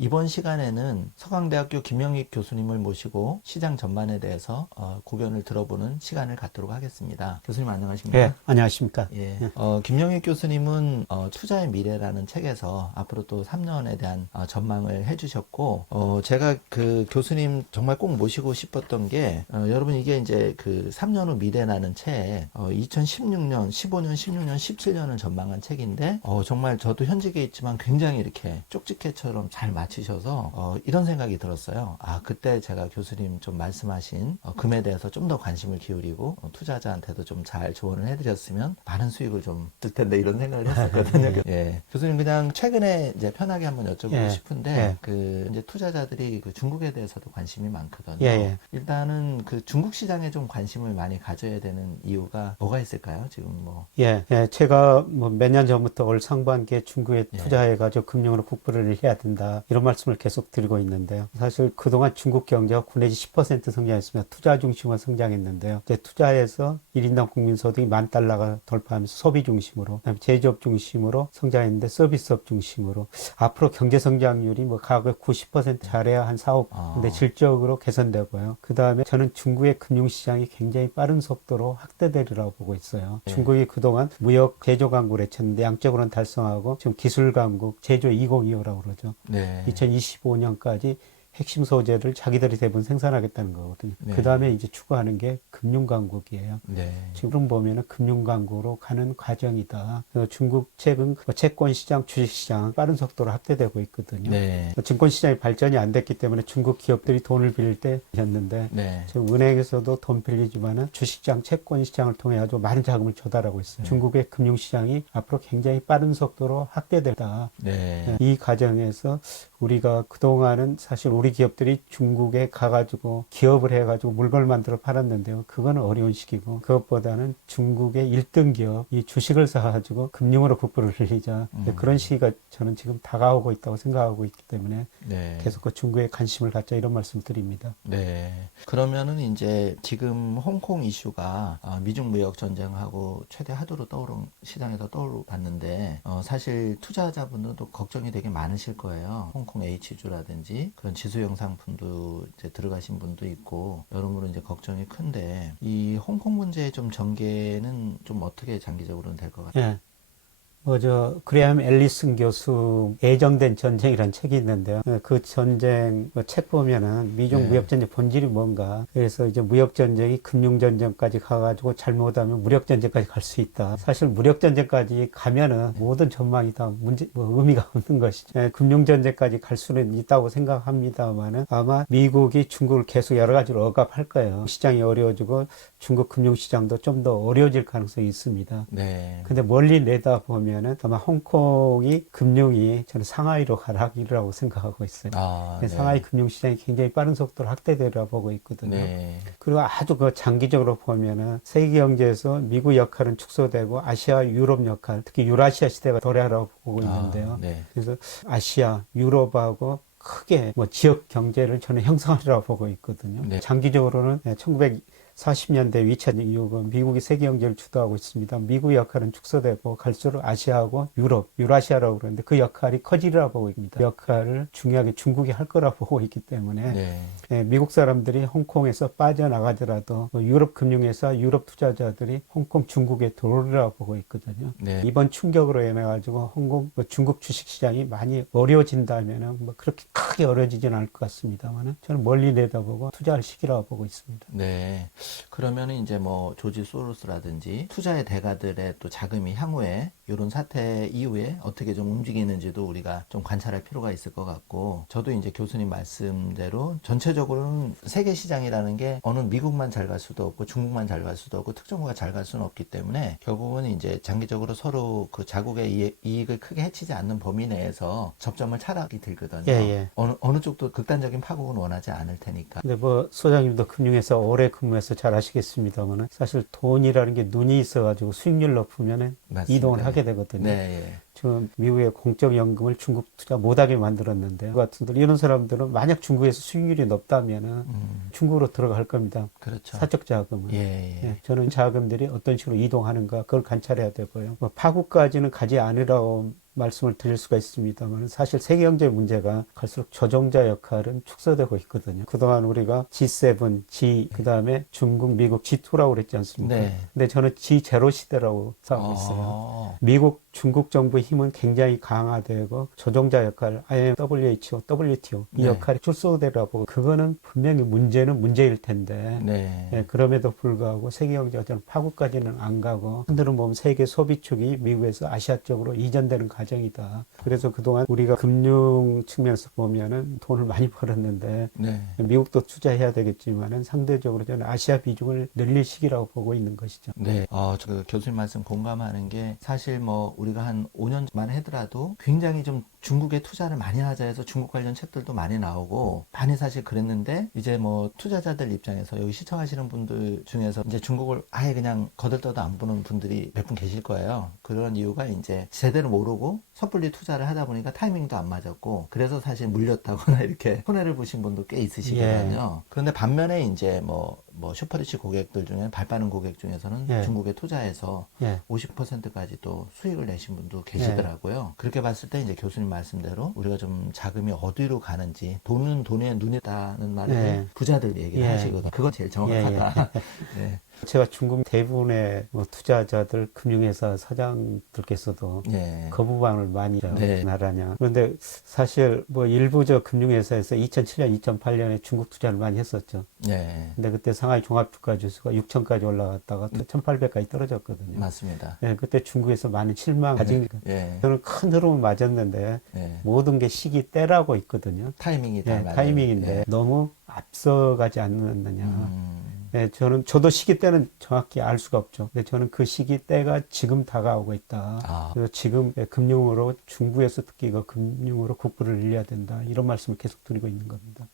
이번 시간에는 서강대학교 김영익 교수님을 모시고 시장 전반에 대해서 고견을 들어보는 시간을 갖도록 하겠습니다. 교수님 안녕하십니까? 예, 안녕하십니까? 예. 예. 김영익 교수님은 투자의 미래라는 책에서 앞으로 또 3년에 대한 전망을 해주셨고, 제가 그 교수님 정말 꼭 모시고 싶었던 게, 여러분 이게 이제 그 3년 후 미래라는 책, 2016년, 15년, 16년, 17년을 전망한 책인데, 정말 저도 현직에 있지만 굉장히 이렇게 쪽집게처럼 잘 맞히셔서, 이런 생각이 들었어요. 아, 그때 제가 교수님 좀 말씀하신 금에 대해서 좀 더 관심을 기울이고, 투자자한테도 좀 잘 조언을 해드렸으면 많은 수익을 좀 들 텐데 이런 생각을 했었거든요. 예. 교수님 그냥 최근에 이제 편하게 한번 여쭤보고 예. 싶은데, 예. 그 이제 투자자들이 그 중국에 대해서도 관심이 많거든요. 예, 예. 일단은 그 중국 시장에 좀 관심을 많이 가져야 되는 이유가 뭐가 있을까요? 지금 뭐. 예, 예. 제가 뭐 몇 년 전부터 올 상반기에 중국에 예. 투자해가지고 금융으로 국부를 해야 된다. 이런 말씀을 계속 드리고 있는데요. 사실 그동안 중국 경제가 9 내지 10% 성장했으며 투자 중심으로 성장했는데요. 이제 투자에서 1인당 국민소득이 $10,000가 돌파하면서 소비 중심으로, 그다음에 제조업 중심으로 성장했는데 서비스업 중심으로 앞으로 경제 성장률이 뭐 가격 90% 잘해야 한 4, 5. 근데 질적으로 개선되고요. 그 다음에 저는 중국의 금융시장이 굉장히 빠른 속도로 확대되리라고 보고 있어요. 네. 중국이 그동안 무역 제조 강국을 했었는데 양적으로는 달성하고 지금 기술 강국 제조 2025라고 그러죠. 네. 2025년까지 핵심 소재를 자기들이 대부분 생산하겠다는 거거든요. 네. 그 다음에 이제 추구하는 게 금융강국이에요. 네. 지금 보면은 금융강국으로 가는 과정이다. 중국 최근 채권시장, 주식시장 빠른 속도로 확대되고 있거든요. 네. 증권시장이 발전이 안 됐기 때문에 중국 기업들이 돈을 빌릴 때였는데 네. 지금 은행에서도 돈 빌리지만은 주식시장, 채권시장을 통해 아주 많은 자금을 조달하고 있어요. 중국의 금융시장이 앞으로 굉장히 빠른 속도로 확대된다. 네. 이 과정에서 우리가 그동안은 사실 우리 기업들이 중국에 가가지고 기업을 해가지고 물건을 만들어 팔았는데요. 그거는 어려운 시기고 그것보다는 중국의 1등 기업이 주식을 사가지고 금융으로 국부를 늘리자. 그런 시기가 저는 지금 다가오고 있다고 생각하고 있기 때문에 네. 계속 그 중국에 관심을 갖자 이런 말씀 드립니다. 네. 그러면은 이제 지금 홍콩 이슈가 미중 무역 전쟁하고 최대 하도로 시장에서 떠오르봤는데 사실 투자자분들도 걱정이 되게 많으실 거예요. 홍콩 H주라든지 그런 지수형 상품도 이제 들어가신 분도 있고 여러모로 이제 걱정이 큰데 이 홍콩 문제의 좀 전개는 좀 어떻게 장기적으로는 될 것 같아요? 예. 그레이엄 앨리슨 교수 예정된 전쟁이라는 책이 있는데요. 그 전쟁 책 보면은 미중 네. 무역전쟁 본질이 뭔가. 그래서 이제 무역전쟁이 금융전쟁까지 가가지고 잘못하면 무력전쟁까지 갈 수 있다. 사실 무력전쟁까지 가면은 모든 전망이 다 의미가 없는 것이죠. 금융전쟁까지 갈 수는 있다고 생각합니다만은 아마 미국이 중국을 계속 여러 가지로 억압할 거예요. 시장이 어려워지고 중국 금융시장도 좀 더 어려워질 가능성이 있습니다. 네. 근데 멀리 내다보면은 아마 홍콩이 금융이 저는 상하이로 가락이라고 생각하고 있어요. 네. 상하이 금융시장이 굉장히 빠른 속도로 확대되리라 보고 있거든요. 네. 그리고 아주 그 장기적으로 보면은 세계 경제에서 미국 역할은 축소되고 아시아, 유럽 역할, 특히 유라시아 시대가 도래하라고 보고 있는데요. 네. 그래서 아시아, 유럽하고 크게 지역 경제를 저는 형성하리라고 보고 있거든요. 네. 장기적으로는 1940년대 위차 이후가 미국이 세계 경제를 주도하고 있습니다. 미국의 역할은 축소되고 갈수록 아시아하고 유럽, 유라시아라고 그러는데 그 역할이 커지리라고 보고 있습니다. 그 역할을 중요하게 중국이 할 거라고 보고 있기 때문에 미국 사람들이 홍콩에서 빠져나가더라도 유럽 금융회사, 유럽 투자자들이 홍콩, 중국에 들어오리라고 보고 있거든요. 네. 이번 충격으로 인해 가지고 홍콩, 중국 주식시장이 많이 어려워진다면은 그렇게 크게 어려워지지는 않을 것 같습니다만은 저는 멀리 내다보고 투자할 시기라고 보고 있습니다. 네. 그러면은 이제 뭐 조지 소로스라든지 투자의 대가들의 또 자금이 향후에 이런 사태 이후에 어떻게 좀 움직이는지도 우리가 좀 관찰할 필요가 있을 것 같고 저도 이제 교수님 말씀대로 전체적으로는 세계 시장이라는 게 어느 미국만 잘 갈 수도 없고 중국만 잘 갈 수도 없고 특정국가 잘 갈 수는 없기 때문에 결국은 이제 장기적으로 서로 그 자국의 이익을 크게 해치지 않는 범위 내에서 접점을 차락이 들거든요. 예. 어느 쪽도 극단적인 파국은 원하지 않을 테니까. 근데 소장님도 금융회사 오래 근무해서 잘 아시겠습니다만은 사실 돈이라는 게 눈이 있어가지고 수익률 높으면은 맞습니다. 이동을 하게 되거든요. 네. 지금 미국의 공적연금을 중국 투자 못하게 만들었는데 그 같은 이런 사람들은 만약 중국에서 수익률이 높다면은 중국으로 들어갈 겁니다. 그렇죠. 사적 자금은. 예. 저는 자금들이 어떤 식으로 이동하는가 그걸 관찰해야 되고요. 파국까지는 가지 않으라고 말씀을 드릴 수가 있습니다만 사실 세계 경제 문제가 갈수록 조종자 역할은 축소되고 있거든요. 그동안 우리가 G7, G 그다음에 중국, 미국 G2라고 그랬지 않습니까? 네. 근데 저는 G0 시대라고 생각하고 있어요. 미국, 중국 정부의 힘은 굉장히 강화되고 조종자 역할, IMF, WHO, WTO 이 네. 역할이 축소되라고 그거는 분명히 문제는 문제일 텐데 네. 예, 그럼에도 불구하고 세계 경제가 저는 파국까지는 안 가고 한들은 보면 세계 소비축이 미국에서 아시아 쪽으로 이전되는 과정이다. 그래서 그동안 우리가 금융 측면에서 보면은 돈을 많이 벌었는데 네. 미국도 투자해야 되겠지만은 상대적으로 저는 아시아 비중을 늘릴 시기라고 보고 있는 것이죠. 네. 저 교수님 말씀 공감하는 게 사실 뭐 우리가 한 5년만 하더라도 굉장히 좀 중국에 투자를 많이 하자 해서 중국 관련 책들도 많이 나오고 많이 사실 그랬는데 이제 뭐 투자자들 입장에서 여기 시청하시는 분들 중에서 이제 중국을 아예 그냥 거들떠도 안 보는 분들이 몇 분 계실 거예요. 그런 이유가 이제 제대로 모르고 섣불리 투자를 하다 보니까 타이밍도 안 맞았고 그래서 사실 물렸다거나 이렇게 손해를 보신 분도 꽤 있으시거든요. 그런데 반면에 이제 뭐 슈퍼리치 고객들 중에 발 빠른 고객 중에서는 예. 중국에 투자해서 예. 50%까지 또 수익을 내신 분도 계시더라고요. 그렇게 봤을 때 이제 교수님 말씀대로 우리가 좀 자금이 어디로 가는지 돈은 돈에 눈이 있다는 말을 예. 부자들 얘기를 예. 하시거든요. 그거 제일 정확하다. 네. 제가 중국 대부분의 뭐 투자자들, 금융회사 사장들께서도 네. 거부감을 많이 네. 나라냐. 그런데 사실 뭐 일부 저 금융회사에서 2007년, 2008년에 중국 투자를 많이 했었죠. 네. 근데 그때 상하이 종합주가지수가 6천까지 올라갔다가 1,800까지 떨어졌거든요. 맞습니다. 예, 그때 중국에서 많은 실망 가진 예. 저는 큰 흐름을 맞았는데 예. 모든 게 시기 때라고 있거든요. 타이밍이 다 예, 맞아요. 타이밍인데 예. 너무 앞서가지 않느냐. 네, 저도 시기 때는 정확히 알 수가 없죠. 근데 저는 그 시기 때가 지금 다가오고 있다. 그래서 지금 금융으로 중국에서 특히 그 금융으로 국부를 늘려야 된다. 이런 말씀을 계속 드리고 있는 겁니다.